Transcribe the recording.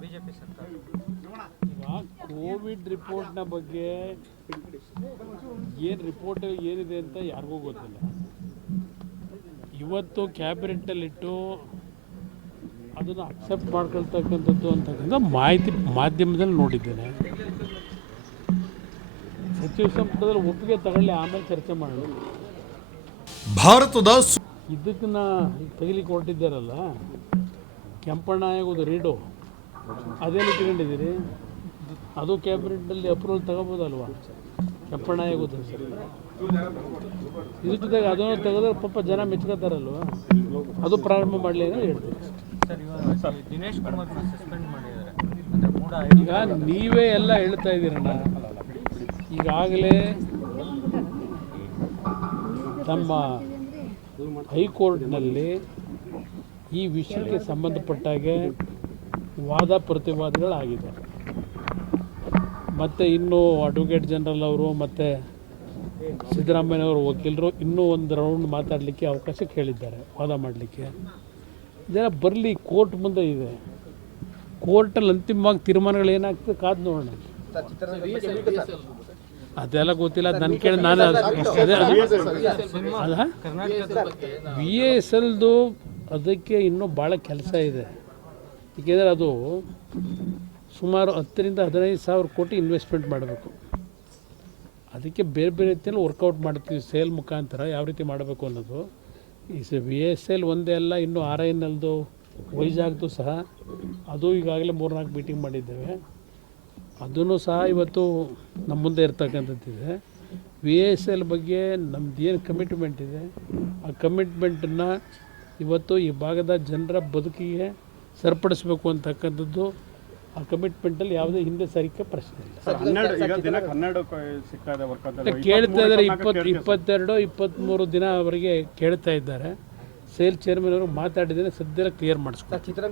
BJP Covid ರಿಪೋರ್ಟ್ನ ಬಗ್ಗೆ ಏನು report ಏನಿದೆ ಅಂತ ಯಾರಿಗೂ ಗೊತ್ತಿಲ್ಲ. ಇವತ್ತು ಕ್ಯಾಬಿನೆಟ್ಟಲ್ಲಿಟ್ಟು ಅದನ್ನು ಅಕ್ಸೆಪ್ಟ್ ಮಾಡ್ಕೊಳ್ತಕ್ಕಂಥದ್ದು ಅಂತಕ್ಕಂಥ ಮಾಹಿತಿ ಮಾಧ್ಯಮದಲ್ಲಿ ನೋಡಿದ್ದೇನೆ. ಸಚಿವ ಸಂಪುಟದಲ್ಲಿ ಒಪ್ಪಿಗೆ ತಗೊಳ್ಳಿ, ಆಮೇಲೆ ಚರ್ಚೆ ಮಾಡೋಣ. ಭಾರತದ ಇದಕ್ಕನ್ನ ತೆಗಿಲಿಕ್ಕೆ ಹೊರಟಿದ್ದಾರಲ್ಲ ಕೆಂಪಣ್ಣ ಆಗೋದು ರೀಡು. ಅದೇನು ಇಟ್ಕೊಂಡಿದ್ದೀರಿ? ಅದು ಕ್ಯಾಬಿನೆಟ್ನಲ್ಲಿ ಅಪ್ರೂವಲ್ ತಗೋಬೋದಲ್ವಾ? ಕೆಂಪಣ್ಣ ಆಗೋದು ಇದ್ರ ಜೊತೆಗೆ ಅದನ್ನು ತೆಗೆದ್ರೆ ಪಾಪ ಜನ ಮೆಚ್ಕೋತಾರಲ್ವ? ಅದು ಪ್ರಾರಂಭ ಮಾಡಲಿ ಅಂತ ಹೇಳ್ತೀವಿ. ಈಗ ನೀವೇ ಎಲ್ಲ ಹೇಳ್ತಾ ಇದ್ದೀರಣ್ಣ. ಈಗಾಗಲೇ ನಮ್ಮ ಹೈಕೋರ್ಟ್ನಲ್ಲಿ ಈ ವಿಷಯಕ್ಕೆ ಸಂಬಂಧಪಟ್ಟಾಗೆ ವಾದ ಪ್ರತಿವಾದಗಳಾಗಿದೆ ಮತ್ತು ಇನ್ನೂ ಅಡ್ವೊಕೇಟ್ ಜನರಲ್ ಅವರು ಮತ್ತು ಸಿದ್ದರಾಮಯ್ಯವರು ವಕೀಲರು ಇನ್ನೂ ಒಂದು ರೌಂಡ್ ಮಾತಾಡಲಿಕ್ಕೆ ಅವಕಾಶ ಕೇಳಿದ್ದಾರೆ, ವಾದ ಮಾಡಲಿಕ್ಕೆ. ಇದೆಲ್ಲ ಬರಲಿ, ಕೋರ್ಟ್ ಮುಂದೆ ಇದೆ. ಕೋರ್ಟಲ್ಲಿ ಅಂತಿಮವಾಗಿ ತೀರ್ಮಾನಗಳು ಏನಾಗ್ತದೆ ಕಾದು ನೋಡೋಣ. ಅದೆಲ್ಲ ಗೊತ್ತಿಲ್ಲ ಅದು ನನ್ನ ಕೇಳಿ ನಾನು ಅದು- ವಿ ಎಸ್ ಎಲ್ದು ಅದಕ್ಕೆ ಇನ್ನೂ ಭಾಳ ಕೆಲಸ ಇದೆ. ಏಕೆಂದರೆ ಅದು ಸುಮಾರು ಹತ್ತರಿಂದ ಹದಿನೈದು ಸಾವಿರ ಕೋಟಿ ಇನ್ವೆಸ್ಟ್ಮೆಂಟ್ ಮಾಡಬೇಕು. ಅದಕ್ಕೆ ಬೇರೆ ಬೇರೆ ರೀತಿಯಲ್ಲಿ ವರ್ಕೌಟ್ ಮಾಡ್ತೀವಿ ಸೇಲ್ ಮುಖಾಂತರ ಯಾವ ರೀತಿ ಮಾಡಬೇಕು ಅನ್ನೋದು. ಈ ವಿ ಎಸ್ ಎಲ್ ಒಂದೇ ಅಲ್ಲ ಇನ್ನು ಆರ್ ಐ ಎನ್ ಎಲ್ದು ವೈಜಾಗ್ದು ಸಹ. ಅದು ಈಗಾಗಲೇ ಮೂರ್ನಾಲ್ಕು ಮೀಟಿಂಗ್ ಮಾಡಿದ್ದೇವೆ. ಅದನ್ನು ಸಹ ಇವತ್ತು ನಮ್ಮ ಮುಂದೆ ಇರ್ತಕ್ಕಂಥದ್ದಿದೆ. ವಿ ಎಸ್ ಎಲ್ ಬಗ್ಗೆ ನಮ್ದು ಏನು ಕಮಿಟ್ಮೆಂಟ್ ಇದೆ ಆ ಕಮಿಟ್ಮೆಂಟನ್ನು ಇವತ್ತು ಈ ಭಾಗದ ಜನರ ಬದುಕಿಗೆ ಸರಿಪಡಿಸ್ಬೇಕು ಅಂತಕ್ಕಂಥದ್ದು ಆ ಕಮಿಟ್ಮೆಂಟಲ್ಲಿ ಯಾವುದೇ ಹಿಂದೆ ಸರಿಕೆ ಪ್ರಶ್ನೆ ಇಲ್ಲ. ಕೇಳ್ತಾ ಇದ್ದಾರೆ ಇಪ್ಪತ್ತು ಇಪ್ಪತ್ತೆರಡು ಇಪ್ಪತ್ತ್ಮೂರು ದಿನ ಅವರಿಗೆ ಕೇಳ್ತಾ ಇದ್ದಾರೆ. ಸೇಲ್ ಚೇರ್ಮನ್ ಅವರು ಮಾತಾಡಿದ್ದೇನೆ ಸದ್ಯ ಕ್ಲಿಯರ್ ಮಾಡಿಸ್ಕೊಂಡು